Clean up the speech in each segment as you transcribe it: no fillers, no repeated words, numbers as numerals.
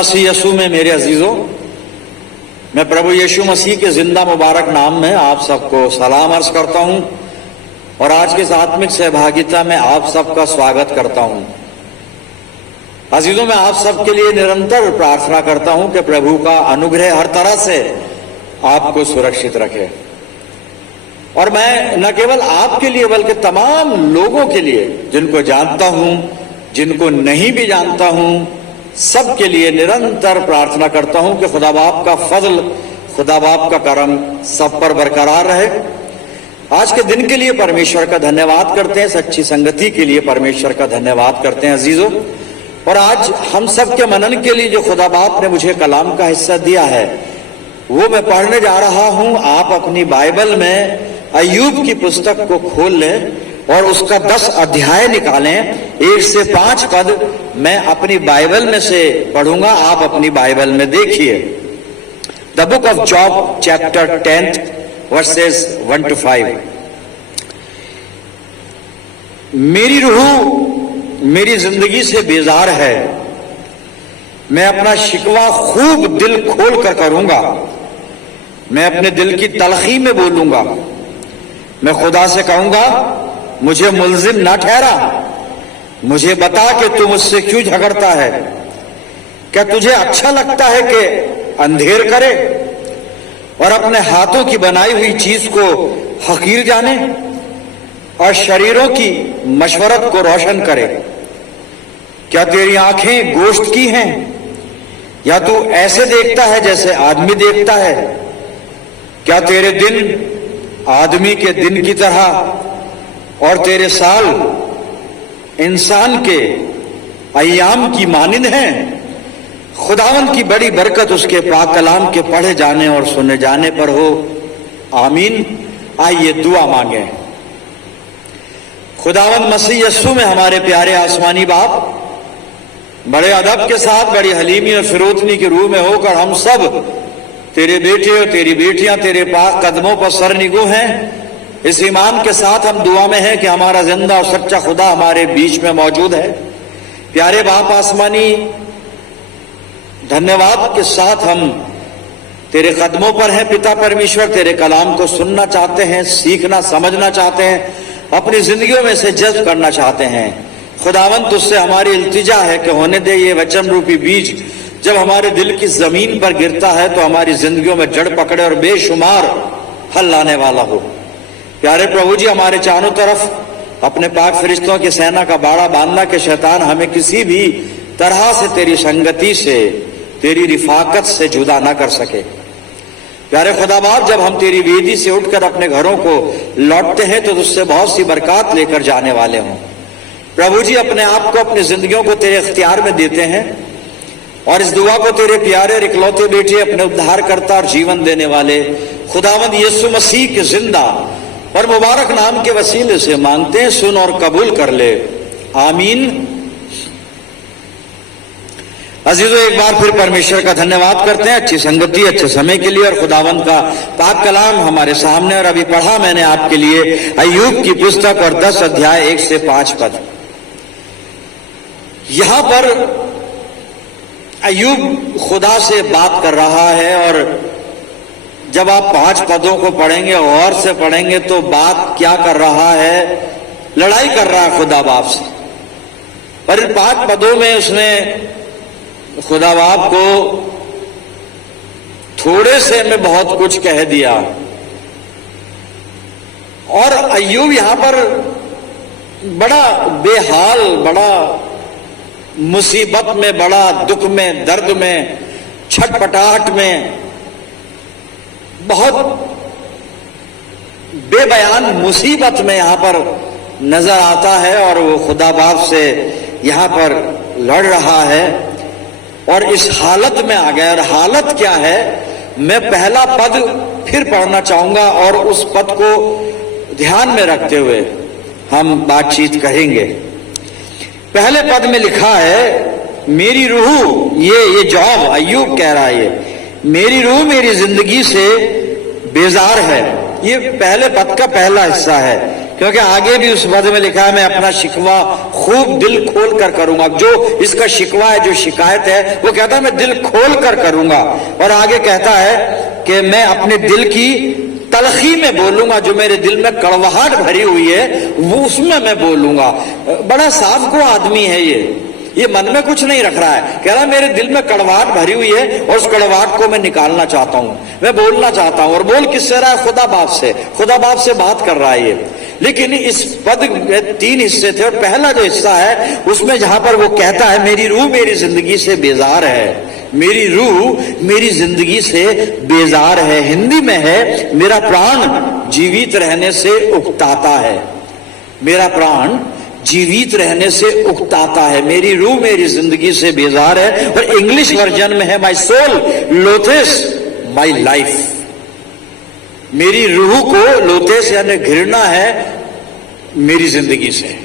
मसीह यीशु में मेरे अजीजों, मैं प्रभु यीशु मसीह के जिंदा मुबारक नाम में आप सबको सलाम अर्ज करता हूं और आज के इस आत्मिक सहभागिता में आप सबका स्वागत करता हूं। अजीजों, मैं आप सबके लिए निरंतर प्रार्थना करता हूं कि प्रभु का अनुग्रह हर तरह से आपको सुरक्षित रखे और मैं न केवल आपके लिए बल्कि तमाम लोगों के लिए, जिनको जानता हूं, जिनको नहीं भी जानता हूं, सबके लिए निरंतर प्रार्थना करता हूं कि खुदा बाप का फजल, खुदा बाप का करम सब पर बरकरार रहे। आज के दिन के लिए परमेश्वर का धन्यवाद करते हैं, सच्ची संगति के लिए परमेश्वर का धन्यवाद करते हैं अजीजों। और आज हम सब के मनन के लिए जो खुदा बाप ने मुझे कलाम का हिस्सा दिया है वो मैं पढ़ने जा रहा हूं। आप अपनी बाइबल में अय्यूब की पुस्तक को खोल लें और उसका 10 अध्याय निकालें। 1 से 5 पद मैं अपनी बाइबल में से पढ़ूंगा, आप अपनी बाइबल में देखिए। The book of job chapter 10 versus 1 to 5। मेरी रूह मेरी जिंदगी से बेजार है, मैं अपना शिकवा खूब दिल खोल कर करूंगा, मैं अपने दिल की तलखी में बोलूंगा। मैं खुदा से कहूंगा, मुझे मुल्जिम ना ठहरा, मुझे बता कि तू मुझसे क्यों झगड़ता है। क्या तुझे अच्छा लगता है कि अंधेर करे और अपने हाथों की बनाई हुई चीज को हकीर जाने और शरीरों की मशवरत को रोशन करे? क्या तेरी आंखें गोश्त की हैं या तू ऐसे देखता है जैसे आदमी देखता है? क्या तेरे दिन आदमी के दिन की तरह और तेरे साल इंसान के अय्याम की मानिंद हैं? खुदावंद की बड़ी बरकत उसके पाक कलाम के पढ़े जाने और सुने जाने पर हो, आमीन। आइए दुआ मांगे। खुदावंद मसीह यीशु में हमारे प्यारे आसमानी बाप, बड़े अदब के साथ, बड़ी हलीमी और फिरोतनी के रूह में होकर हम सब तेरे बेटे और तेरी बेटियां तेरे पाक कदमों पर सर निगो हैं। इस ईमान के साथ हम दुआ में हैं कि हमारा जिंदा और सच्चा खुदा हमारे बीच में मौजूद है। प्यारे बाप आसमानी, धन्यवाद के साथ हम तेरे कदमों पर हैं पिता परमेश्वर। तेरे कलाम को सुनना चाहते हैं, सीखना समझना चाहते हैं, अपनी जिंदगियों में से जज्ब करना चाहते हैं। खुदावंत, तुझसे हमारी इल्तिजा है कि होने दे ये वचन रूपी बीज जब हमारे दिल की जमीन पर गिरता है तो हमारी जिंदगियों में जड़ पकड़े और बेशुमार फल लाने वाला हो। प्यारे प्रभु जी, हमारे चारों तरफ अपने पाक फरिश्तों की सेना का बाड़ा बांधना कि शैतान हमें किसी भी तरह से तेरी संगति से, तेरी रिफाकत से जुदा ना कर सके। प्यारे खुदा बाप, जब हम तेरी वेदी से उठकर अपने घरों को लौटते हैं तो उससे बहुत सी बरकत लेकर जाने वाले हों। प्रभु जी, अपने आप को, अपनी जिंदगियों को तेरे इख्तियार में देते हैं और इस दुआ को तेरे प्यारे और इकलौते बेटे, अपने उद्धारकर्ता और जीवन देने वाले खुदावंद यीशु मसीह के जिंदा और मुबारक नाम के वसीले से मांगते हैं। सुन और कबूल कर ले, आमीन। अजीजों, एक बार फिर परमेश्वर का धन्यवाद करते हैं अच्छी संगति, अच्छे समय के लिए और खुदावंद का पाक कलाम हमारे सामने। और अभी पढ़ा मैंने आपके लिए अय्यूब की पुस्तक और 10 अध्याय 1 से 5 पद। यहां पर अय्यूब खुदा से बात कर रहा है और जब आप 5 पदों को पढ़ेंगे, और से पढ़ेंगे तो बात क्या कर रहा है? लड़ाई कर रहा है खुदा बाप से। पर इन 5 पदों में उसने खुदा बाप को थोड़े से में बहुत कुछ कह दिया और अय्यूब यहां पर बड़ा बेहाल, बड़ा मुसीबत में, बड़ा दुख में, दर्द में, छटपटाहट में, बहुत बेबयान मुसीबत में यहां पर नजर आता है और वो खुदा बाप से यहां पर लड़ रहा है और इस हालत में आ गया। और हालत क्या है, मैं पहला पद फिर पढ़ना चाहूंगा और उस पद को ध्यान में रखते हुए हम बातचीत करेंगे। पहले पद में लिखा है, मेरी रूह, ये जॉब अय्यूब कह रहा है, मेरी रूह मेरी जिंदगी से बेजार है। ये पहले पद का पहला हिस्सा है क्योंकि आगे भी उस पद में लिखा है, मैं अपना शिकवा खूब दिल खोल कर करूंगा। जो इसका शिकवा है, जो शिकायत है, वो कहता है मैं दिल खोल कर करूंगा। और आगे कहता है कि मैं अपने दिल की तलखी में बोलूंगा, जो मेरे दिल में कड़वाहट भरी हुई है वो उसमें मैं बोलूंगा। बड़ा साफ को आदमी है ये मन में कुछ नहीं रख रहा है। कह रहा है मेरे दिल में कड़वाहट भरी हुई है और उस कड़वाहट को मैं निकालना चाहता हूं, मैं बोलना चाहता हूं। और बोल किससे रहा है? खुदा बाप से। खुदा बाप से बात कर रहा है ये। लेकिन इस पद में 3 हिस्से थे और पहला जो हिस्सा है उसमें जहां पर वो कहता है मेरी रूह मेरी जिंदगी से बेजार है, मेरी रूह मेरी जिंदगी से बेजार है। हिंदी में है मेरा प्राण जीवित रहने से उकताता है, मेरा प्राण जीवित रहने से उकताता है, मेरी रूह मेरी जिंदगी से बेजार है। और इंग्लिश वर्जन में है माई सोल लोथेस माई लाइफ, मेरी रूह को लोथेस यानी घृणा है मेरी जिंदगी से।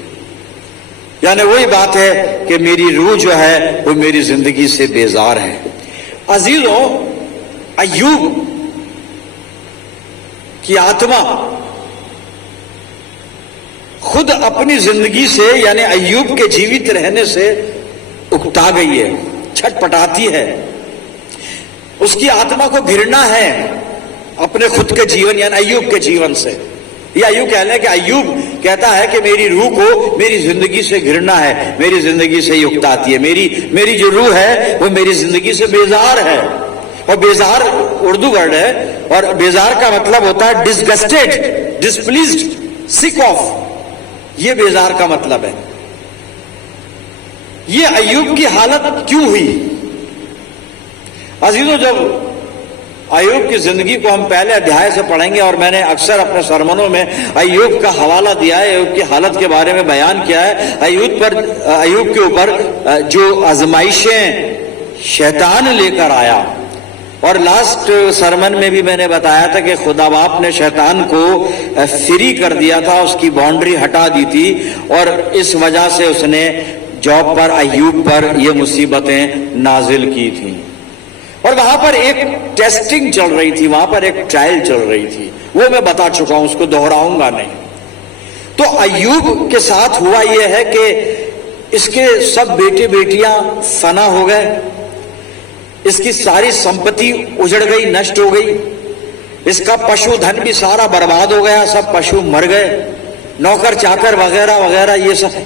यानी वही बात है कि मेरी रूह जो है वो मेरी जिंदगी से बेजार है। अजीजों, अय्यूब की आत्मा खुद अपनी जिंदगी से यानी अय्यूब के जीवित रहने से उकता गई है, छटपटाती है। उसकी आत्मा को घृणा है अपने खुद के जीवन यानी अय्यूब के जीवन से। या यूं कह लें कि अय्यूब कहता है कि मेरी रूह को मेरी जिंदगी से घृणा है, मेरी जिंदगी से उकताती है, मेरी जो रूह है वो मेरी जिंदगी से बेजार है। और बेजार उर्दू वर्ड है और बेजार का मतलब होता है डिसगस्टेड, डिसप्लीज्ड, सिक ऑफ, ये बेजार का मतलब है। ये अय्यूब की हालत क्यों हुई? अजीजों, जब अय्यूब की जिंदगी को हम पहले अध्याय से पढ़ेंगे और मैंने अक्सर अपने सरमनों में अय्यूब का हवाला दिया है, अय्यूब की हालत के बारे में बयान किया है। अय्यूब के ऊपर जो आजमाइशें शैतान लेकर आया, और लास्ट सरमन में भी मैंने बताया था कि खुदा बाप ने शैतान को फ्री कर दिया था, उसकी बाउंड्री हटा दी थी और इस वजह से उसने जॉब पर अय्यूब पर ये मुसीबतें नाजिल की थी। और वहां पर एक टेस्टिंग चल रही थी, वहां पर एक ट्रायल चल रही थी, वो मैं बता चुका हूं, उसको दोहराऊंगा नहीं। तो अय्यूब के साथ हुआ यह है कि इसके सब बेटे बेटियां फना हो गए, इसकी सारी संपत्ति उजड़ गई, नष्ट हो गई, इसका पशुधन भी सारा बर्बाद हो गया, सब पशु मर गए, नौकर चाकर वगैरह वगैरह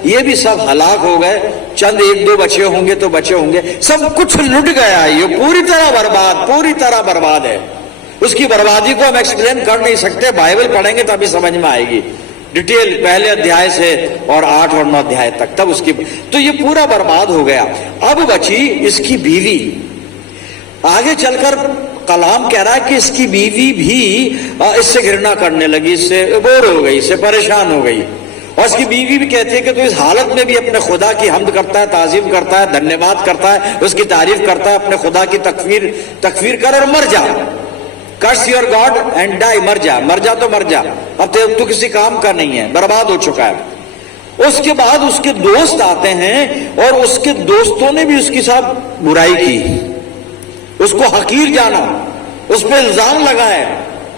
ये भी सब हलाक हो गए। चंद 1-2 बचे होंगे तो बचे होंगे, सब कुछ लुट गया, ये पूरी तरह बर्बाद है। उसकी बर्बादी को हम एक्सप्लेन कर नहीं सकते, बाइबल पढ़ेंगे तभी समझ में आएगी डिटेल, पहले अध्याय से और 8 और 9 अध्याय तक, तब उसकी तो ये पूरा बर्बाद हो गया। अब बची इसकी बीवी। आगे चलकर कलाम कह रहा है कि इसकी बीवी भी इससे घृणा करने लगी, इससे बोर हो गई, इससे परेशान हो गई। और इसकी बीवी भी कहती है कि तो इस हालत में भी अपने खुदा की हमद करता है, ताजीम करता है, धन्यवाद करता है, उसकी तारीफ करता है, अपने खुदा की तकफीर कर और मर जा, कर्स योर गॉड एंड डाई, मर जा तो मर जा, अब तू किसी काम का नहीं है, बर्बाद हो चुका है। उसके बाद उसके दोस्त आते हैं और उसके दोस्तों ने भी उसके साथ बुराई की, उसको हकीर जाना, उस पर इल्जाम लगाए,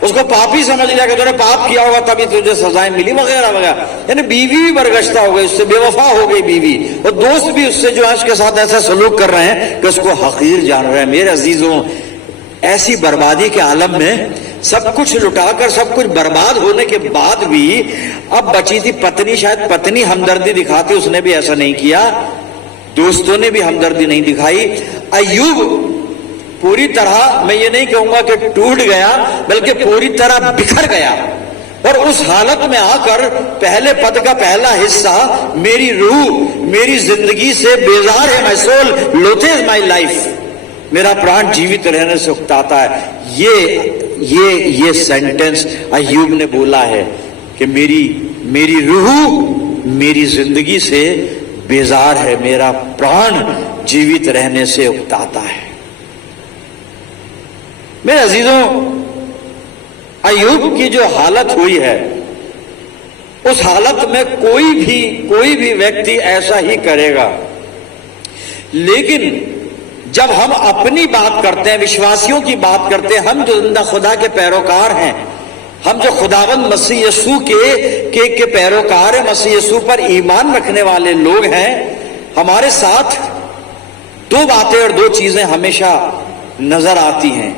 उसको पापी समझ लिया कि तूने पाप किया होगा तभी तुझे सजाएं मिली वगैरह वगैरह। यानी बीवी भी बरगश्ता हो गई, उससे बेवफा हो गई बीवी, और दोस्त भी उससे जो है उसके साथ ऐसा सलूक कर रहे हैं कि उसको हकीर जान रहे हैं। मेरे अजीजों, ऐसी बर्बादी के आलम में सब कुछ लुटाकर सब कुछ बर्बाद होने के बाद भी अब बची थी पत्नी, शायद पत्नी हमदर्दी दिखाती, उसने भी ऐसा नहीं किया, दोस्तों ने भी हमदर्दी नहीं दिखाई। अय्यूब पूरी तरह, मैं ये नहीं कहूंगा कि टूट गया, बल्कि पूरी तरह बिखर गया। और उस हालत में आकर पहले पद का पहला हिस्सा, मेरी रूह मेरी जिंदगी से बेजार है, माई सोल लोथेस माई लाइफ, मेरा प्राण जीवित रहने से उकताता है। ये सेंटेंस अय्यूब ने बोला है कि मेरी रूह मेरी जिंदगी से बेजार है, मेरा प्राण जीवित रहने से उकताता है। मेरे अजीजों, अय्यूब की जो हालत हुई है, उस हालत में कोई भी व्यक्ति ऐसा ही करेगा। लेकिन जब हम अपनी बात करते हैं, विश्वासियों की बात करते हैं, हम जो जिंदा खुदा के पैरोकार हैं, हम जो खुदावंद मसीह यीशु के पैरोकार है, मसीह यीशु पर ईमान रखने वाले लोग हैं, हमारे साथ दो बातें और दो चीजें हमेशा नजर आती हैं।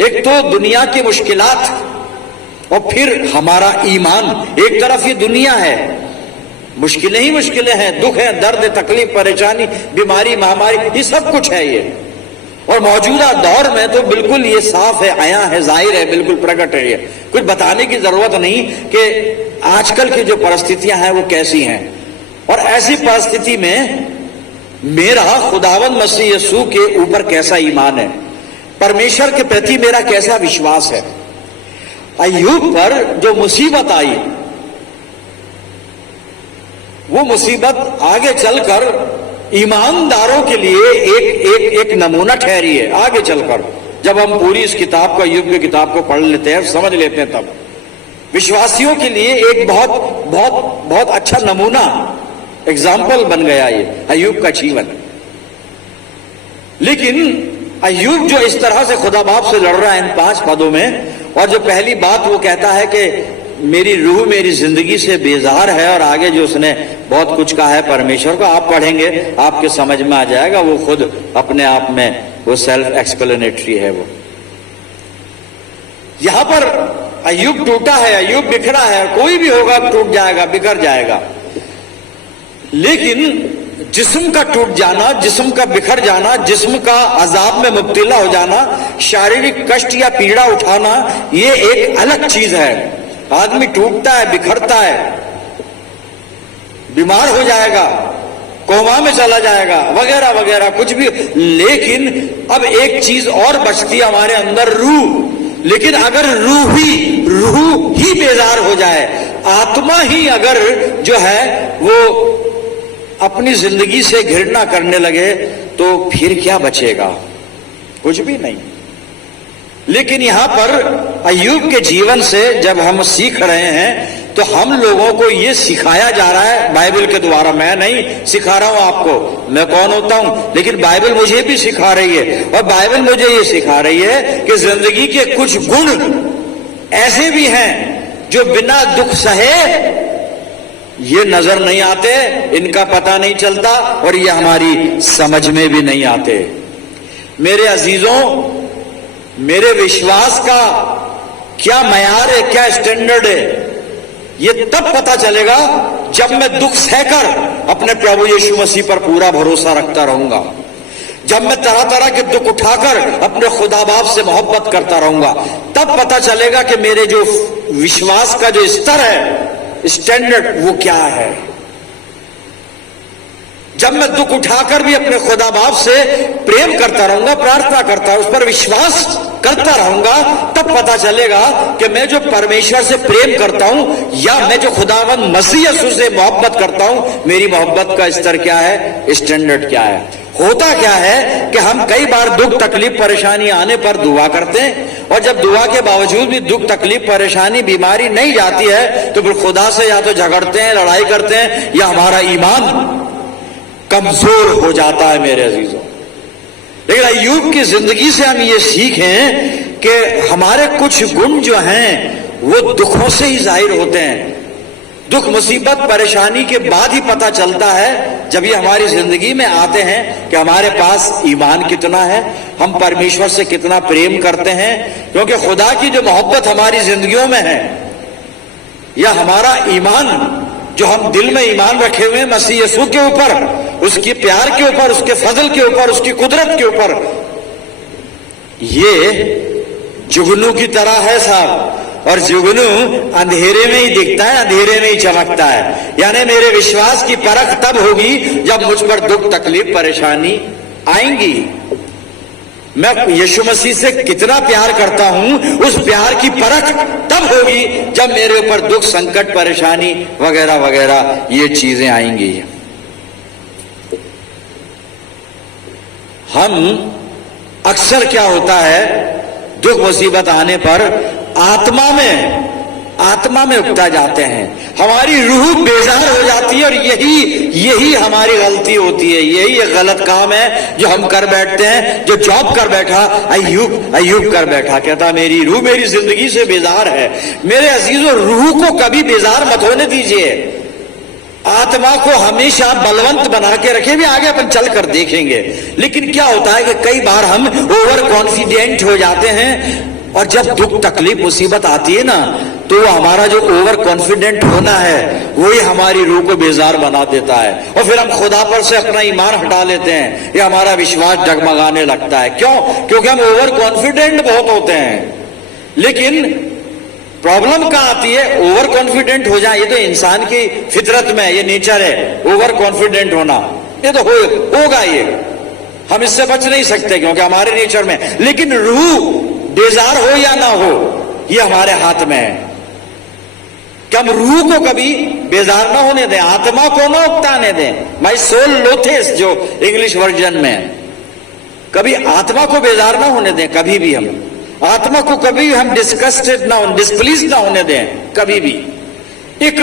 एक तो दुनिया की मुश्किलात और फिर हमारा ईमान। एक तरफ ये दुनिया है, मुश्किलें ही मुश्किलें हैं, दुख है, दर्द, तकलीफ, परेशानी, बीमारी, महामारी, ये सब कुछ है ये। और मौजूदा दौर में तो बिल्कुल ये साफ है, आया है, जाहिर है, बिल्कुल प्रकट है। ये कुछ बताने की जरूरत नहीं कि आजकल की जो परिस्थितियां हैं वो कैसी हैं। और ऐसी परिस्थिति में मेरा खुदावंद मसीह यीशु के ऊपर कैसा ईमान है, परमेश्वर के प्रति मेरा कैसा विश्वास है। अय्यूब पर जो मुसीबत आई, वो मुसीबत आगे चलकर ईमानदारों के लिए एक नमूना ठहरी है। आगे चलकर जब हम पूरी इस किताब को, अय्यूब की किताब को पढ़ लेते हैं, समझ लेते हैं, तब विश्वासियों के लिए एक बहुत बहुत बहुत अच्छा नमूना, एग्जाम्पल बन गया ये अय्यूब का जीवन। लेकिन अय्यूब जो इस तरह से खुदा बाप से लड़ रहा है इन 5 पदों में, और जो पहली बात वो कहता है कि मेरी रूह मेरी जिंदगी से बेजार है, और आगे जो उसने बहुत कुछ कहा है परमेश्वर को, आप पढ़ेंगे आपके समझ में आ जाएगा। वो खुद अपने आप में वो सेल्फ एक्सप्लेनेटरी है। वो यहां पर अय्यूब टूटा है, अय्यूब बिखरा है, कोई भी होगा टूट जाएगा, बिखर जाएगा। लेकिन जिस्म का टूट जाना, जिस्म का बिखर जाना, जिस्म का अजाब में मुब्तला हो जाना, शारीरिक कष्ट या पीड़ा उठाना, ये एक अलग चीज है। आदमी टूटता है, बिखरता है, बीमार हो जाएगा, कोमा में चला जाएगा, वगैरह वगैरह कुछ भी। लेकिन अब एक चीज और बचती है हमारे अंदर, रूह। लेकिन अगर रूह ही बेजार हो जाए, आत्मा ही अगर जो है वो अपनी जिंदगी से घृणा करने लगे, तो फिर क्या बचेगा? कुछ भी नहीं। लेकिन यहां पर अय्यूब के जीवन से जब हम सीख रहे हैं, तो हम लोगों को यह सिखाया जा रहा है बाइबल के द्वारा। मैं नहीं सिखा रहा हूं आपको, मैं कौन होता हूं, लेकिन बाइबल मुझे भी सिखा रही है। और बाइबल मुझे ये सिखा रही है कि जिंदगी के कुछ गुण ऐसे भी हैं जो बिना दुख सहे ये नजर नहीं आते, इनका पता नहीं चलता, और ये हमारी समझ में भी नहीं आते। मेरे अजीजों, मेरे विश्वास का क्या मयार है, क्या स्टैंडर्ड है, ये तब पता चलेगा जब मैं दुख सहकर अपने प्रभु यीशु मसीह पर पूरा भरोसा रखता रहूंगा, जब मैं तरह तरह के दुख उठाकर अपने खुदा बाप से मोहब्बत करता रहूंगा। तब पता चलेगा कि मेरे जो विश्वास का जो स्तर है, स्टैंडर्ड, वो क्या है। जब मैं दुख उठाकर भी अपने खुदा बाप से प्रेम करता रहूंगा, प्रार्थना करता, उस पर विश्वास करता रहूंगा, तब पता चलेगा कि मैं जो परमेश्वर से प्रेम करता हूं, या मैं जो खुदावंद मसीह यीशु से मोहब्बत करता हूं, मेरी मोहब्बत का स्तर क्या है, स्टैंडर्ड क्या है। होता क्या है कि हम कई बार दुख तकलीफ परेशानी आने पर दुआ करते हैं, और जब दुआ के बावजूद भी दुख तकलीफ परेशानी बीमारी नहीं जाती है, तो फिर खुदा से या तो झगड़ते हैं, लड़ाई करते हैं, या हमारा ईमान कमजोर हो जाता है मेरे अजीजों। लेकिन अय्यूब की जिंदगी से हम ये सीखें कि हमारे कुछ गुण जो हैं वो दुखों से ही जाहिर होते हैं। दुख मुसीबत परेशानी के बाद ही पता चलता है, जब ये हमारी जिंदगी में आते हैं, कि हमारे पास ईमान कितना है, हम परमेश्वर से कितना प्रेम करते हैं। क्योंकि खुदा की जो मोहब्बत हमारी जिंदगियों में है, या हमारा ईमान जो हम दिल में ईमान रखे हुए हैं मसीह यीशु के ऊपर, उसके प्यार के ऊपर, उसके फजल के ऊपर, उसकी कुदरत के ऊपर, ये जुगनू की तरह है साहब। और जुगनू अंधेरे में ही दिखता है, अंधेरे में ही चमकता है। यानी मेरे विश्वास की परख तब होगी जब मुझ पर दुख तकलीफ परेशानी आएंगी। मैं यीशु मसीह से कितना प्यार करता हूं, उस प्यार की परख तब होगी जब मेरे ऊपर दुख संकट परेशानी वगैरह वगैरह ये चीजें आएंगी। हम अक्सर क्या होता है, दुख मुसीबत आने पर आत्मा में उगता जाते हैं, हमारी रूह बेजार हो जाती है। और यही हमारी गलती होती है, यही एक गलत काम है जो हम कर बैठते हैं। जो जॉब कर बैठा अय्यूब कर बैठा, कहता मेरी रूह मेरी जिंदगी से बेजार है। मेरे अजीजों, रूह को कभी बेजार मत होने दीजिए। आत्मा को हमेशा बलवंत बना के रखे, भी आगे अपन चल कर देखेंगे। लेकिन क्या होता है कि कई बार हम ओवर कॉन्फिडेंट हो जाते हैं, और जब दुख तकलीफ मुसीबत आती है ना, तो हमारा जो ओवर कॉन्फिडेंट होना है वही हमारी रूह को बेजार बना देता है। और फिर हम खुदा पर से अपना ईमान हटा लेते हैं, या हमारा विश्वास डगमगाने लगता है। क्यों? क्योंकि हम ओवर कॉन्फिडेंट बहुत होते हैं। लेकिन प्रॉब्लम कहां आती है? ओवर कॉन्फिडेंट हो जाए, ये तो इंसान की फितरत में, ये नेचर है ओवर कॉन्फिडेंट होना। ये तो होगा, ये हम इससे बच नहीं सकते क्योंकि हमारे नेचर में। लेकिन रूह बेजार हो या ना हो, ये हमारे हाथ में है कि हम रूह को कभी बेजार ना होने दें, आत्मा को ना उकताने दें। माई सोल लोथेस जो इंग्लिश वर्जन में, कभी आत्मा को बेजार ना होने दें। कभी भी हम आत्मा को कभी हम डिस्कस्टेड ना हो, डिस्प्लीज ना होने दें कभी भी। एक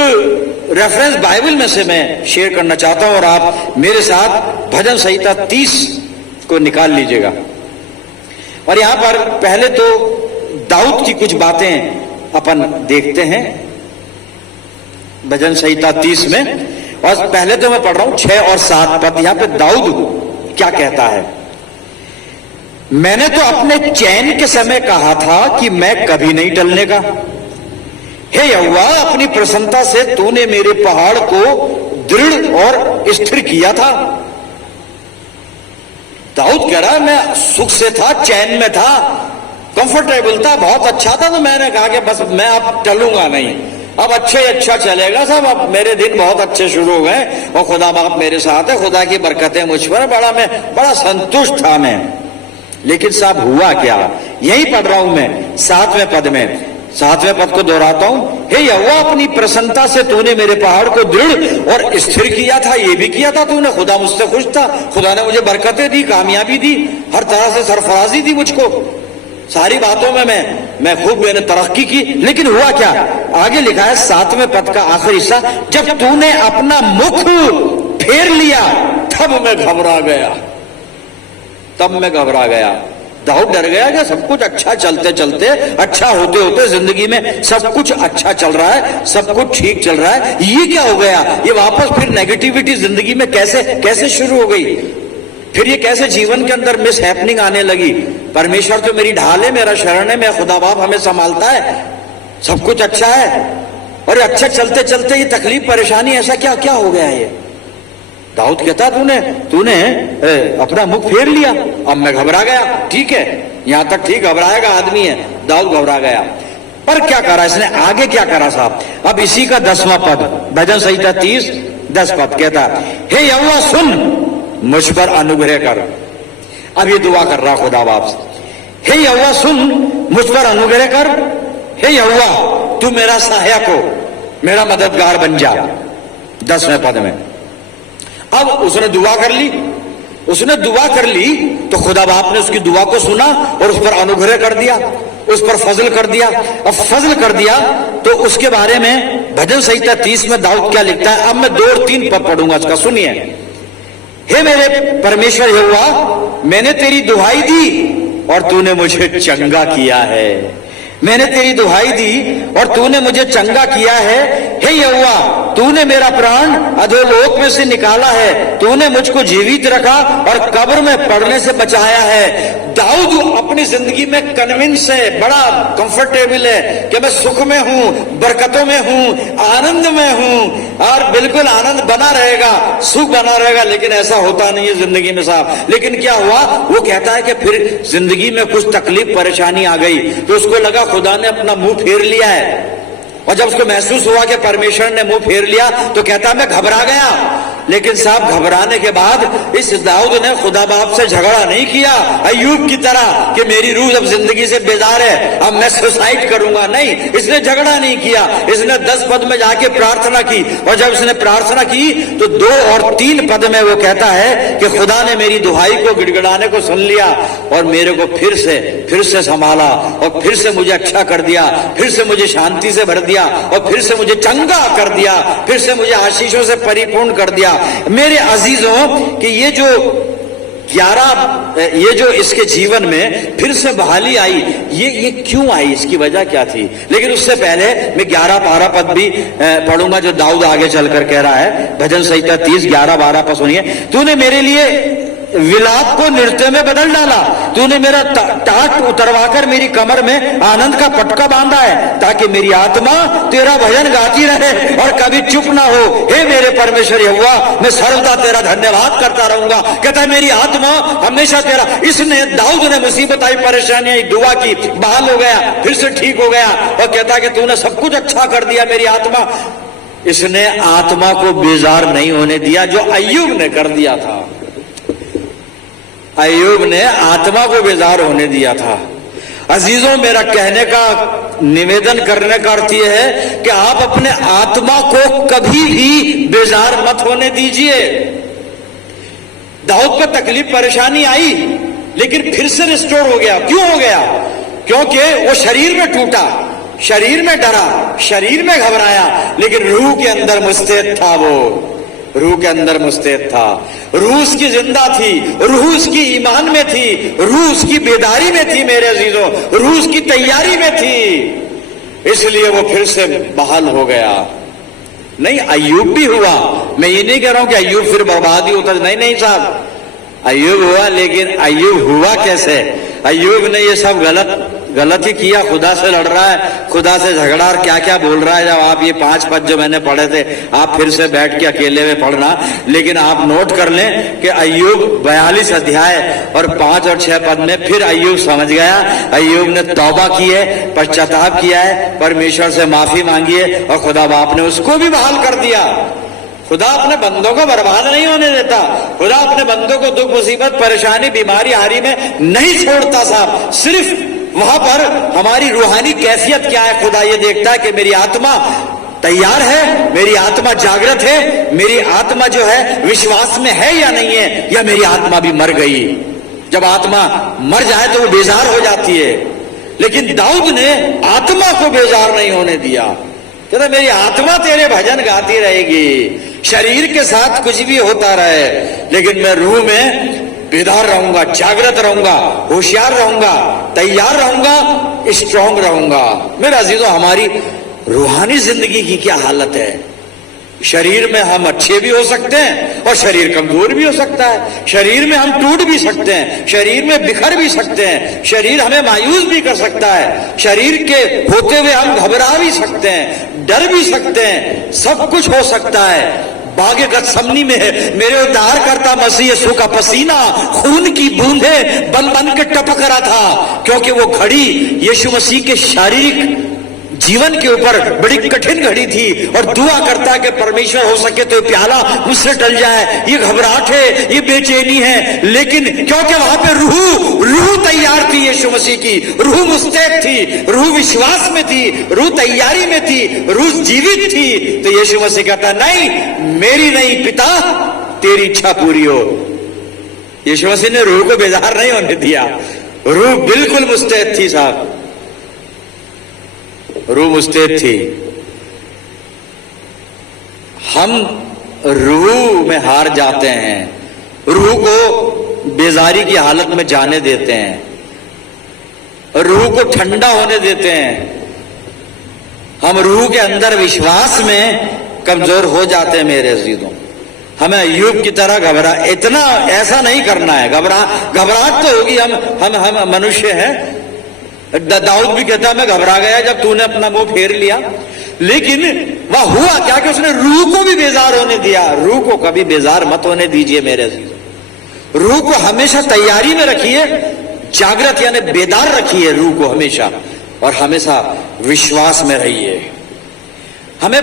रेफरेंस बाइबल में से मैं शेयर करना चाहता हूं, और आप मेरे साथ भजन संहिता 30 को निकाल लीजिएगा। और यहां पर पहले तो दाऊद की कुछ बातें अपन देखते हैं भजन संहिता 30 में। और पहले तो मैं पढ़ रहा हूं 6 और 7 पद। यहां पे दाऊद क्या कहता है? मैंने तो अपने चैन के समय कहा था कि मैं कभी नहीं टलने का। हे यहोवा, अपनी प्रसन्नता से तूने मेरे पहाड़ को दृढ़ और स्थिर किया था। दाऊद कह रहा है मैं सुख से था, चैन में था, कंफर्टेबल था, बहुत अच्छा था। तो मैंने कहा कि बस मैं अब टलूंगा नहीं, अब अच्छा चलेगा सब, अब मेरे दिन बहुत अच्छे शुरू हो गए और खुदा बाप मेरे साथ है, खुदा की बरकतें मुझ पर, बड़ा संतुष्ट था मैं। लेकिन साहब हुआ क्या? यही पढ़ रहा हूं मैं 7वें पद में, 7वें पद को दोहराता हूं। हे यहोवा, अपनी प्रसन्नता से तूने मेरे पहाड़ को दृढ़ और स्थिर किया था। ये भी किया था तूने, खुदा मुझसे खुश था, खुदा ने मुझे बरकतें दी, कामयाबी दी, हर तरह से सरफराजी दी मुझको, सारी बातों में मैं खूब मैंने तरक्की की। लेकिन हुआ क्या? आगे लिखा है 7वें पद का आखिरी हिस्सा, जब तूने अपना मुख फेर लिया तब मैं घबरा गया। तब मैं घबरा गया। दाऊद डर गया कि सब कुछ अच्छा चलते चलते, अच्छा होते होते जिंदगी में सब कुछ अच्छा चल रहा है, सब कुछ ठीक चल रहा है, ये क्या हो गया? ये वापस फिर नेगेटिविटी जिंदगी में कैसे शुरू हो गई? फिर ये कैसे जीवन के अंदर मिस हैपनिंग आने लगी? परमेश्वर तो मेरी ढाल है, मेरा शरण है, मेरा खुदा बाप हमें संभालता है, सब कुछ अच्छा है, और अच्छा चलते चलते ये तकलीफ परेशानी, ऐसा क्या हो गया? ये दाऊद कहता तूने अपना मुख फेर लिया, अब मैं घबरा गया। ठीक है, यहां तक ठीक, घबराएगा आदमी है, दाऊद घबरा गया। पर क्या करा इसने? आगे क्या करा साहब? अब इसी का 10वां पद, भजन संहिता 30 10 पद कहता, हे यहोवा सुन, मुझ पर अनुग्रह कर। अब ये दुआ कर रहा खुदा बाप से, हे यहोवा सुन, मुझ पर अनुग्रह कर। हे यहोवा, तू मेरा सहायक हो, मेरा मददगार बन जा। 10वें पद में अब उसने दुआ कर ली, तो खुदा बाप ने उसकी दुआ को सुना और उस पर अनुग्रह कर दिया, उस पर फजल कर दिया। अब फजल कर दिया तो उसके बारे में भजन संहिता 30 में दाऊद क्या लिखता है? अब मैं 2 और 3 पद पढ़ूंगा इसका, सुनिए। हे मेरे परमेश्वर यहोवा, मैंने तेरी दुहाई दी और तूने मुझे चंगा किया है। मैंने तेरी दुहाई दी और तूने मुझे चंगा किया है। हे यहोवा, तूने मेरा प्राण अधोलोक में से निकाला है, तूने मुझको जीवित रखा और कब्र में पड़ने से बचाया है। दाऊद अपनी जिंदगी में कन्विंस है, बड़ा कंफर्टेबल है कि मैं सुख में हूं, बरकतों में हूं, आनंद में हूं, और बिल्कुल आनंद बना रहेगा, सुख बना रहेगा। लेकिन ऐसा होता नहीं है जिंदगी में साहब। लेकिन क्या हुआ? वो कहता है कि फिर जिंदगी में कुछ तकलीफ परेशानी आ गई, तो उसको लगा खुदा ने अपना मुंह फेर लिया है। और जब उसको महसूस हुआ कि परमेश्वर ने मुंह फेर लिया, तो कहता मैं घबरा गया। लेकिन साहब, घबराने के बाद इस दाऊद ने खुदा बाप से झगड़ा नहीं किया अय्यूब की तरह कि मेरी रूह अब जिंदगी से बेजार है, अब मैं सुसाइड करूंगा। नहीं, इसने झगड़ा नहीं किया। इसने 10 पद में जाके प्रार्थना की, और जब इसने प्रार्थना की तो 2 और 3 पद में वो कहता है कि खुदा ने मेरी दुहाई को, गिड़गिड़ाने को सुन लिया और मेरे को फिर से संभाला और फिर से मुझे अच्छा कर दिया, फिर से मुझे शांति से भर दिया और फिर से मुझे चंगा कर दिया, फिर से मुझे आशीषों से परिपूर्ण कर दिया। मेरे अजीजों कि ये जो इसके जीवन में फिर से बहाली आई, ये क्यों आई, इसकी वजह क्या थी? लेकिन उससे पहले मैं 11-12 पद भी पढ़ूंगा जो दाऊद आगे चलकर कह रहा है। भजन संहिता 30 11-12 पद सुनिए। तूने मेरे लिए विलाप को नृत्य में बदल डाला, तूने मेरा टाट उतरवाकर मेरी कमर में आनंद का पटका बांधा है, ताकि मेरी आत्मा तेरा भजन गाती रहे और कभी चुप ना हो। हे मेरे परमेश्वर यहोवा, मैं सर्वदा तेरा धन्यवाद करता रहूंगा। कहता है मेरी आत्मा हमेशा तेरा। इसने दाऊद ने मुसीबत आई, परेशानी आई, दुआ की, बहाल हो गया, फिर से ठीक हो गया और कहता है कि तूने सब कुछ अच्छा कर दिया मेरी आत्मा। इसने आत्मा को बेजार नहीं होने दिया जो अय्यूब ने कर दिया था। अय्यूब ने आत्मा को बेजार होने दिया था। अजीजों, मेरा कहने का, निवेदन करने का अर्थ यह है कि आप अपने आत्मा को कभी भी बेजार मत होने दीजिए। दाऊद पर तकलीफ परेशानी आई लेकिन फिर से रिस्टोर हो गया। क्यों हो गया? क्योंकि वो शरीर में टूटा, शरीर में डरा, शरीर में घबराया, लेकिन रूह के अंदर मुस्तैद था। वो रूह के अंदर मुस्तैद था, रूह उसकी जिंदा थी, रूह उसकी ईमान में थी, रूह उसकी बेदारी में थी। मेरे अजीजों, रूह उसकी तैयारी में थी, इसलिए वो फिर से बहाल हो गया। नहीं, अय्यूब भी हुआ। मैं ये नहीं कह रहा हूं कि अय्यूब फिर बर्बाद ही होता। नहीं साहब, अय्यूब हुआ, लेकिन अय्यूब हुआ कैसे? अय्यूब ने ये सब गलत ही किया। खुदा से लड़ रहा है, खुदा से झगड़ा और क्या क्या बोल रहा है। जब आप ये 5 पद जो मैंने पढ़े थे, आप फिर से बैठ के अकेले में पढ़ना, लेकिन आप नोट कर लें कि अय्यूब 42 अध्याय और 5 और 6 पद में फिर अय्यूब समझ गया। अय्यूब ने तौबा की है, पश्चाताप किया है, परमेश्वर से माफी मांगी है और खुदा बाप ने उसको भी बहाल कर दिया। खुदा अपने बंदों को बर्बाद नहीं होने देता। खुदा अपने बंदों को दुख, मुसीबत, परेशानी, बीमारी, हारी में नहीं छोड़ता साहब। सिर्फ वहां पर हमारी रूहानी कैफियत क्या है खुदा ये देखता है कि मेरी आत्मा तैयार है, मेरी आत्मा जागृत है, मेरी आत्मा जो है विश्वास में है या नहीं है, या मेरी आत्मा भी मर गई। जब आत्मा मर जाए तो वो बेजार हो जाती है, लेकिन दाऊद ने आत्मा को बेजार नहीं होने दिया। कहता मेरी आत्मा तेरे भजन गाती रहेगी, शरीर के साथ कुछ भी होता रहे, लेकिन मैं रूह में बेदार रहूंगा, जागृत रहूंगा, होशियार रहूंगा, तैयार रहूंगा, स्ट्रांग रहूंगा। मेरे अजीजों, हमारी रूहानी जिंदगी की क्या हालत है? शरीर में हम अच्छे भी हो सकते हैं और शरीर कमजोर भी हो सकता है। शरीर में हम टूट भी सकते हैं, शरीर में बिखर भी सकते हैं, शरीर हमें मायूस भी कर सकता है, शरीर के होते हुए हम घबरा भी सकते हैं, डर भी सकते हैं, सब कुछ हो सकता है। बागे गत्समनी में मेरे उद्धारकर्ता मसीह यीशु का पसीना, खून की बूंदें बन बन के टपक रहा था, क्योंकि वो घड़ी यीशु मसीह के शारीरिक जीवन के ऊपर बड़ी कठिन घड़ी थी। और दुआ करता है कि परमेश्वर हो सके तो प्याला मुझसे टल जाए। ये घबराहट है, ये बेचैनी है, लेकिन क्योंकि वहां पे रूह तैयार थी, यीशु मसीह की रूह मुस्तैद थी, रूह विश्वास में थी, रूह तैयारी में थी, रूह जीवित थी। तो यीशु मसीह कहता नहीं, मेरी नहीं पिता तेरी इच्छा पूरी हो। यीशु मसीह ने रूह को बेजार नहीं होने दिया। रूह बिल्कुल मुस्तैद थी साहब, रूह मुस्तैद थी। हम रूह में हार जाते हैं, रूह को बेजारी की हालत में जाने देते हैं, रूह को ठंडा होने देते हैं। हम रूह के अंदर विश्वास में कमजोर हो जाते हैं। मेरे अजीजों, हमें अय्यूब की तरह इतना ऐसा नहीं करना है। घबराहट तो होगी, हम मनुष्य हैं। दाऊद भी कहता मैं घबरा गया जब तूने अपना मुंह फेर लिया, लेकिन वह हुआ क्या कि उसने रूह को भी बेजार होने दिया। रूह को कभी बेजार मत होने दीजिए मेरे अजीजों। रूह को हमेशा तैयारी में रखिए, जागृत यानी बेदार रखिए रूह को हमेशा, और हमेशा विश्वास में रहिए। हमें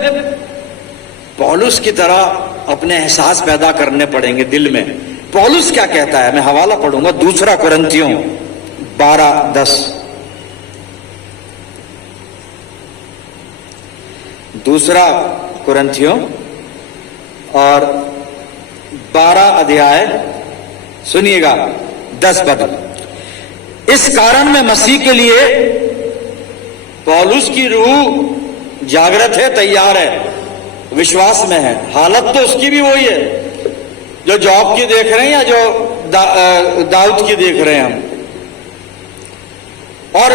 पौलुस की तरह अपने एहसास पैदा करने पड़ेंगे दिल में। पौलुस क्या कहता है, मैं हवाला पढ़ूंगा, 2 कुरिन्थियों 12:10। 2 कुरिन्थियों और 12 अध्याय सुनिएगा 10 पद। इस कारण मैं मसीह के लिए पौलुस की रूह जागृत है, तैयार है, विश्वास में है। हालत तो उसकी भी वही है जो जॉब की देख रहे हैं या जो दाऊद की देख रहे हैं हम। और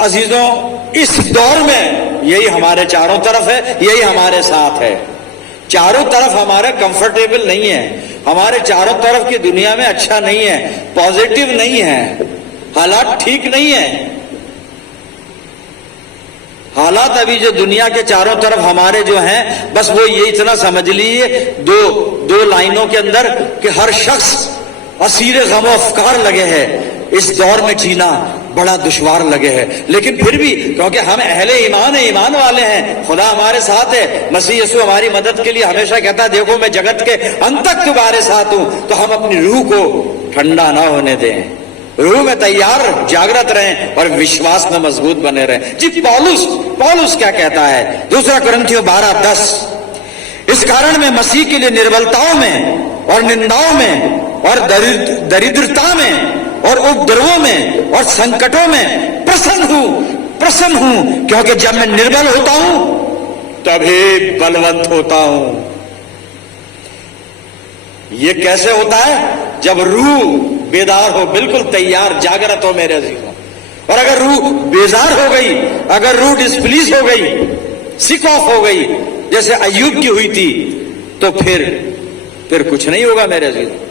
अजीजों, इस दौर में यही हमारे चारों तरफ है, यही हमारे साथ है। चारों तरफ हमारे कंफर्टेबल नहीं है, हमारे चारों तरफ की दुनिया में अच्छा नहीं है, पॉजिटिव नहीं है, हालात ठीक नहीं है। हालात अभी जो दुनिया के चारों तरफ हमारे जो हैं, बस वो ये इतना समझ लीजिए दो लाइनों के अंदर कि हर शख्स असीर गम अफकार लगे हैं। इस दौर में जीना बड़ा दुश्वार लगे है, लेकिन फिर भी क्योंकि हम अहले ईमान है, ईमान वाले हैं, खुदा हमारे साथ है, मसीह यीशु हमारी मदद के लिए हमेशा कहता है देखो मैं जगत के अंत तक तुम्हारे साथ हूं। तो हम अपनी रूह को ठंडा ना होने दें, रूह में तैयार जागृत रहें और विश्वास में मजबूत बने रहें। जी पौलुस क्या कहता है 2 कुरिन्थियों 12:10, इस कारण मैं मसीह के लिए निर्बलताओं में और निंदाओं में और दरिद्रता में और उपद्रवों में और संकटों में प्रसन्न हूं, क्योंकि जब मैं निर्बल होता हूं तभी बलवंत होता हूं। ये कैसे होता है? जब रूह बेदार हो, बिल्कुल तैयार जागृत हो मेरे अजीजों। और अगर रूह बेजार हो गई, अगर रूह डिस्प्लीज हो गई, सिक ऑफ हो गई जैसे अय्यूब की हुई थी, तो फिर कुछ नहीं होगा मेरे अजीजों।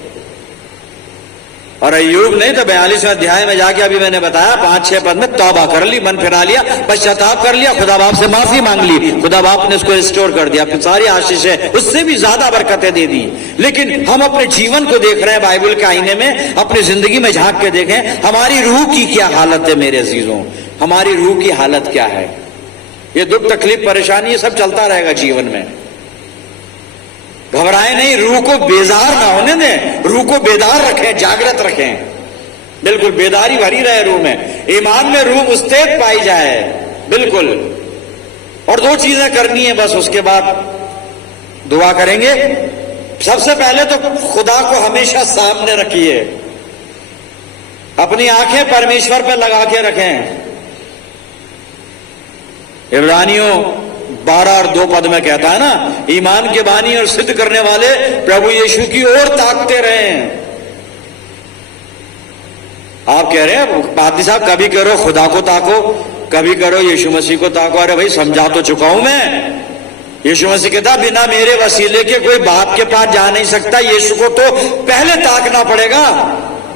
और अय्यूब नहीं तो 42वें अध्याय में जाके अभी मैंने बताया 5-6 पद में तौबा कर ली, मन फिरा लिया, पश्चाताप कर लिया, खुदा बाप से माफी मांग ली, खुदा बाप ने उसको रिस्टोर कर दिया, फिर सारी आशीषें उससे भी ज्यादा बरकतें दे दी। लेकिन हम अपने जीवन को देख रहे हैं बाइबल के आईने में, अपनी जिंदगी में झांक के देखें हमारी रूह की क्या हालत है मेरे अजीजों, हमारी रूह की हालत क्या है। ये दुख तकलीफ परेशानी ये सब चलता रहेगा जीवन में, घबराए नहीं, रूह को बेजार ना होने दें, रूह को बेदार रखें, जागृत रखें, बिल्कुल बेदारी भरी रहे रूह में, ईमान में रूह मुस्तैद पाई जाए, बिल्कुल। और 2 चीजें करनी है बस, उसके बाद दुआ करेंगे। सबसे पहले तो खुदा को हमेशा सामने रखिए, अपनी आंखें परमेश्वर पर लगा के रखें। इब्रानियों 12 और 2 पद में कहता है ना, ईमान के बानी और सिद्ध करने वाले प्रभु यीशु की ओर ताकते रहें। आप कह रहे हैं पादी साहब कभी करो खुदा को ताको, कभी करो यीशु मसीह को ताको। अरे भाई समझा तो चुका हूं मैं। यीशु मसीह कहता बिना मेरे वसीले के कोई बाप के पास जा नहीं सकता, यीशु को तो पहले ताकना पड़ेगा।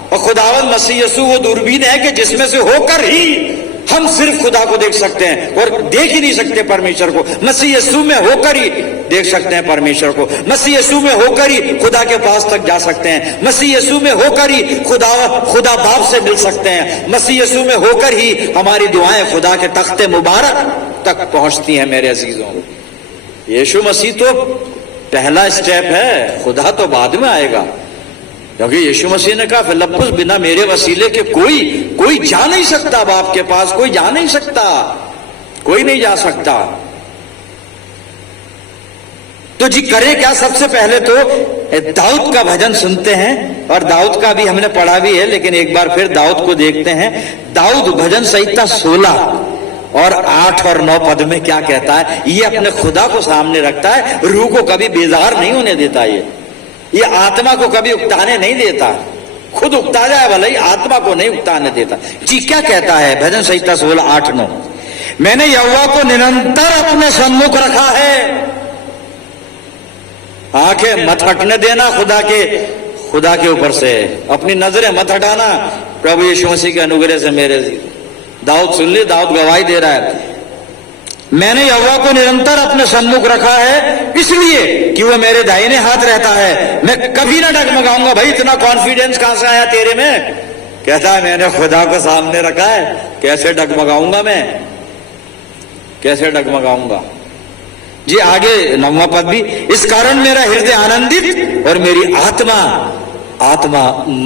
और खुदावंद मसीह यीशु वो दूरबीन है कि जिसमें से होकर ही हम सिर्फ खुदा को देख सकते हैं, और देख ही नहीं सकते परमेश्वर को। मसीह यीशु में होकर ही देख सकते हैं परमेश्वर को, मसीह यीशु में होकर ही खुदा के पास तक जा सकते हैं, मसीह यीशु में होकर ही खुदा बाप से मिल सकते हैं, मसीह यीशु में होकर ही हमारी दुआएं खुदा के तख्ते मुबारक तक पहुंचती हैं मेरे अजीजों। यीशु मसीह तो पहला स्टेप है, खुदा तो बाद में आएगा। क्योंकि यीशु मसीह ने कहा फिलिप्पुस बिना मेरे वसीले के कोई जा नहीं सकता बाप के पास, कोई जा नहीं सकता, कोई नहीं जा सकता। तो जी करे क्या? सबसे पहले तो दाऊद का भजन सुनते हैं, और दाऊद का भी हमने पढ़ा भी है, लेकिन एक बार फिर दाऊद को देखते हैं। दाऊद भजन संहिता 16 और 8 और 9 पद में क्या कहता है? ये अपने खुदा को सामने रखता है, रूह को कभी बेजार नहीं होने देता, ये आत्मा को कभी उकताने नहीं देता, खुद उकता जाए भले ही आत्मा को नहीं उकताने देता। जी क्या कहता है भजन संहिता 16, 8, 9? मैंने यहोवा को निरंतर अपने सन्मुख रखा है। आंखें मत हटने देना खुदा के ऊपर से, अपनी नजरें मत हटाना प्रभु यीशु मसीह के अनुग्रह से। मेरे दाऊद सुन ली, दाऊद गवाही दे रहा है, मैंने यहोवा को निरंतर अपने सन्मुख रखा है, इसलिए कि वो मेरे दाहिने हाथ रहता है, मैं कभी ना डगमगाऊंगा। भाई इतना कॉन्फिडेंस कहां से आया तेरे में? कहता है मैंने खुदा को सामने रखा है, कैसे डगमगाऊंगा मैं, कैसे डगमगाऊंगा। जी आगे 9वां पद भी, इस कारण मेरा हृदय आनंदित और मेरी आत्मा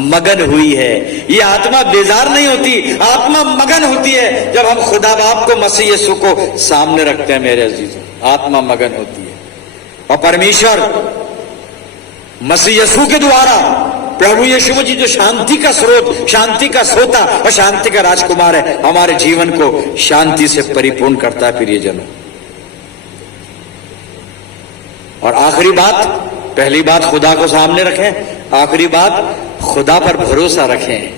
मगन हुई है। ये आत्मा बेजार नहीं होती, आत्मा मगन होती है जब हम खुदा बाप को मसीह यीशु को सामने रखते हैं मेरे अजीजों, आत्मा मगन होती है। और परमेश्वर मसीह यीशु के द्वारा प्रभु यीशु मसीह जो शांति का स्रोत, शांति का सोता और शांति का राजकुमार है, हमारे जीवन को शांति से परिपूर्ण करता है। प्रियजनों और आखिरी बात, पहली बात खुदा को सामने रखें, आखिरी बात खुदा पर भरोसा रखें,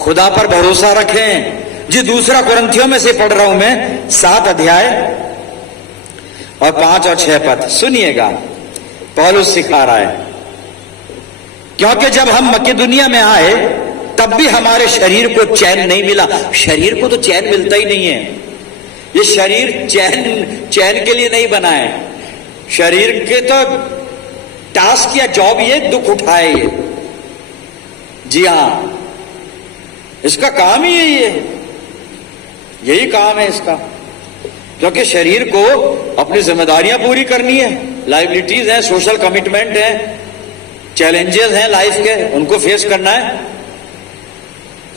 खुदा पर भरोसा रखें। जी दूसरा कुरिन्थियों में से पढ़ रहा हूं मैं, 7 अध्याय और 5 और 6 पद सुनिएगा। पौलुस सिखा रहा है, क्योंकि जब हम मकिदुनिया में आए तब भी हमारे शरीर को चैन नहीं मिला। शरीर को तो चैन मिलता ही नहीं है, ये शरीर चैन के लिए नहीं बना है। शरीर के तो टास्क या जॉब ये दुख उठाए, ये जी हां, इसका काम ही यही है, यही काम है इसका। क्योंकि शरीर को अपनी जिम्मेदारियां पूरी करनी है, लाइबिलिटीज हैं, सोशल कमिटमेंट है, चैलेंजेस हैं लाइफ के, उनको फेस करना है,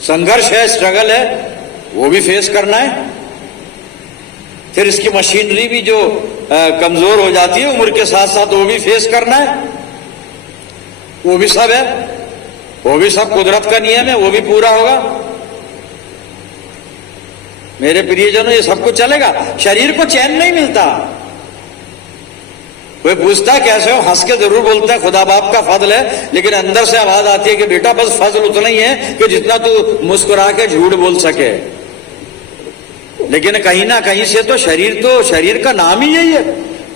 संघर्ष है, स्ट्रगल है, वो भी फेस करना है। फिर इसकी मशीनरी भी जो कमजोर हो जाती है उम्र के साथ साथ, वो भी फेस करना है, वो भी सब है, वो भी सब कुदरत का नियम है, वो भी पूरा होगा। मेरे प्रियजनों, ये सब कुछ चलेगा, शरीर को चैन नहीं मिलता। कोई पूछता कैसे हो, हंस के जरूर बोलता है खुदा बाप का फजल है, लेकिन अंदर से आवाज आती है कि बेटा बस फजल उतना ही है कि जितना तू मुस्कुरा के झूठ बोल सके। लेकिन कहीं ना कहीं से तो शरीर का नाम ही यही है।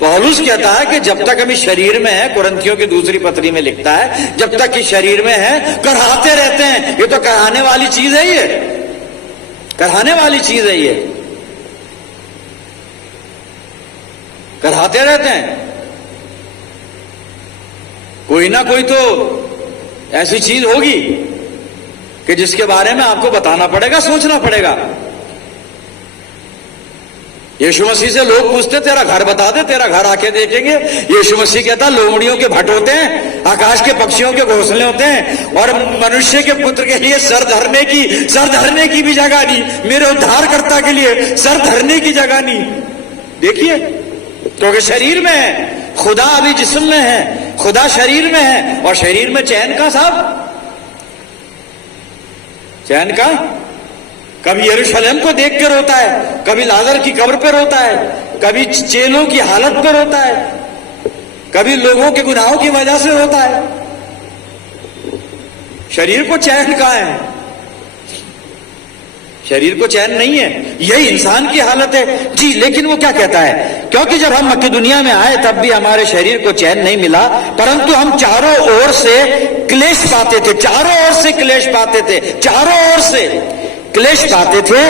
पौलुस कहता है कि जब तक हम इस शरीर में है, कुरिन्थियों की दूसरी पत्री में लिखता है, जब तक इस शरीर में है कराहते रहते हैं। ये तो कराने वाली चीज है, ये कराने वाली चीज है, ये कराहते रहते हैं। कोई ना कोई तो ऐसी चीज होगी कि जिसके बारे में आपको बताना पड़ेगा, सोचना पड़ेगा। यीशु मसीह से लोग पूछते तेरा घर बता दे, तेरा घर आके देखेंगे। यीशु मसीह कहता लोमड़ियों के भट होते हैं, आकाश के पक्षियों के घोंसले होते हैं, और मनुष्य के पुत्र के लिए सर धरने की भी जगह नहीं, मेरे उद्धारकर्ता के लिए सर धरने की जगह नहीं। देखिए, क्योंकि शरीर में है, खुदा अभी जिस्म में है, खुदा शरीर में है, और शरीर में चैन का साहब, चैन का। कभी यरूशलेम को देख के रोता है, कभी लाजर की कब्र पे रोता है, कभी चेलों की हालत पे रोता है, कभी लोगों के गुनाहों की वजह से रोता है। शरीर को चैन कहां है? शरीर को चैन नहीं है, यही इंसान की हालत है जी। लेकिन वो क्या कहता है, क्योंकि जब हम मकिदुनिया में आए तब भी हमारे शरीर को चैन नहीं मिला, परंतु हम चारों ओर से क्लेश पाते थे, चारों ओर से क्लेश पाते थे, चारों ओर से क्लेश पाते थे।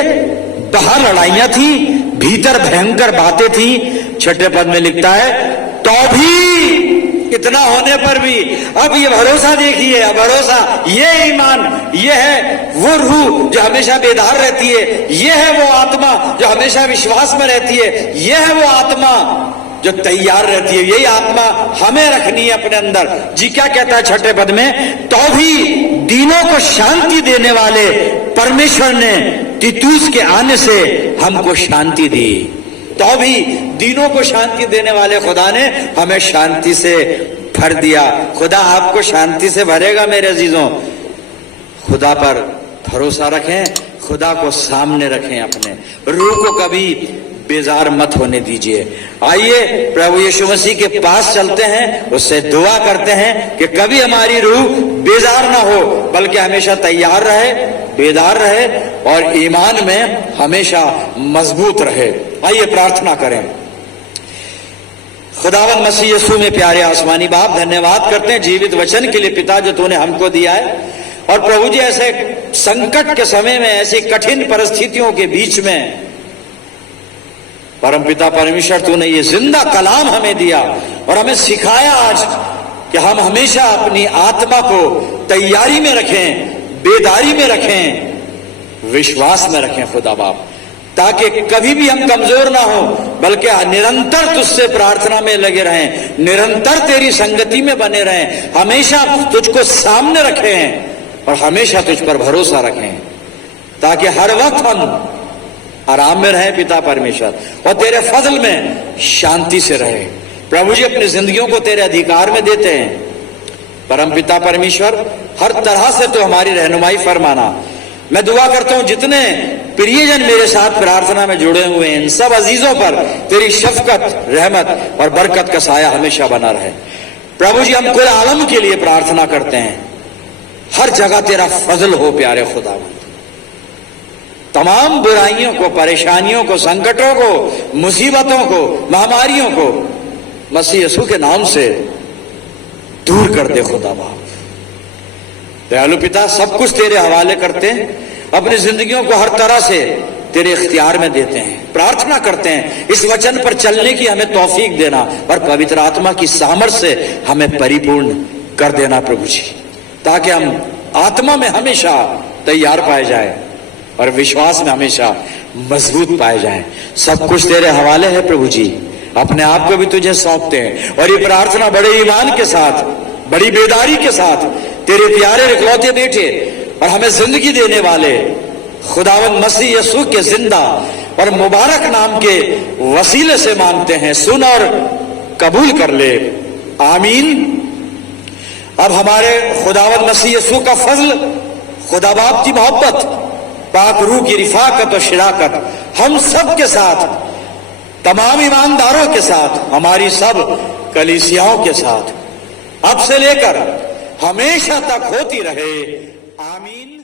बाहर लड़ाइयां थी, भीतर भयंकर बातें थी। 6 पद में लिखता है, तो भी इतना होने पर भी अब ये भरोसा देखिए, भरोसा, ये ईमान, ये है वो रूह जो हमेशा बेदार रहती है, ये है वो आत्मा जो हमेशा विश्वास में रहती है, ये है वो आत्मा जो तैयार रहती है। यही आत्मा हमें रखनी है अपने अंदर जी। क्या कहता है 6 पद में, तो भी दीनों को शांति देने वाले परमेश्वर ने तीतुस के आने से हमको शांति दी। तो भी दीनों को शांति देने वाले खुदा ने हमें शांति से भर दिया। खुदा आपको शांति से भरेगा मेरे अजीजों। खुदा पर भरोसा रखें, खुदा को सामने रखें, अपने रूह को कभी बेजार मत होने दीजिए। आइए प्रभु यीशु मसीह के पास चलते हैं, उससे दुआ करते हैं कि कभी हमारी रूह बेजार ना हो, बल्कि हमेशा तैयार रहे, बेदार रहे और ईमान में हमेशा मजबूत रहे। आइए प्रार्थना करें। खुदावंद मसीह यीशु में प्यारे आसमानी बाप, धन्यवाद करते हैं जीवित वचन के लिए पिता जो तूने हमको दिया है। और प्रभु जी ऐसे संकट के समय में, ऐसी कठिन परिस्थितियों के बीच में परमपिता परमेश्वर तूने ये जिंदा कलाम हमें दिया और हमें सिखाया आज कि हम हमेशा अपनी आत्मा को तैयारी में रखें, बेदारी में रखें, विश्वास में रखें खुदा बाप, ताकि कभी भी हम कमजोर ना हो, बल्कि निरंतर तुझसे प्रार्थना में लगे रहें, निरंतर तेरी संगति में बने रहें, हमेशा तुझको सामने रखें और हमेशा तुझ पर भरोसा रखें, ताकि हर वक्त हम आराम में रहे पिता परमेश्वर, और तेरे फजल में शांति से रहे। प्रभु जी अपनी जिंदगियों को तेरे अधिकार में देते हैं। परम पिता परमेश्वर हर तरह से तो हमारी रहनुमाई फरमाना। मैं दुआ करता हूं जितने प्रियजन मेरे साथ प्रार्थना में जुड़े हुए हैं, इन सब अजीजों पर तेरी शफकत, रहमत और बरकत का साया हमेशा बना रहे। प्रभु जी, हम कुल आलम के लिए प्रार्थना करते हैं, हर जगह तेरा फजल हो प्यारे खुदावंद। तमाम बुराइयों को, परेशानियों को, संकटों को, मुसीबतों को, महामारियों को मसीह यीशु के नाम से दूर कर दे खुदा बाप। दयालु पिता, सब कुछ तेरे हवाले करते हैं, अपनी जिंदगियों को हर तरह से तेरे इख्तियार में देते हैं। प्रार्थना करते हैं इस वचन पर चलने की हमें तौफीक देना और पवित्र आत्मा की सामर्थ से हमें परिपूर्ण कर देना प्रभु जी, ताकि हम आत्मा में हमेशा तैयार पाए जाए और विश्वास में हमेशा मजबूत पाए जाएं। सब कुछ तेरे हवाले है प्रभु जी, अपने आप को भी तुझे सौंपते हैं और ये प्रार्थना बड़े ईमान के साथ, बड़ी बेदारी के साथ तेरे प्यारे इकलौते बेटे और हमें जिंदगी देने वाले खुदावंद मसीह यीशु के जिंदा और मुबारक नाम के वसीले से मांगते हैं। सुन और कबूल कर ले, आमीन। अब हमारे खुदावंद मसीह यीशु का फजल, खुदा बाप की मोहब्बत, पाक रूह की रिफाकत और शिराकत हम सब के साथ, तमाम ईमानदारों के साथ, हमारी सब कलीसियाओं के साथ अब से लेकर हमेशा तक होती रहे, आमीन।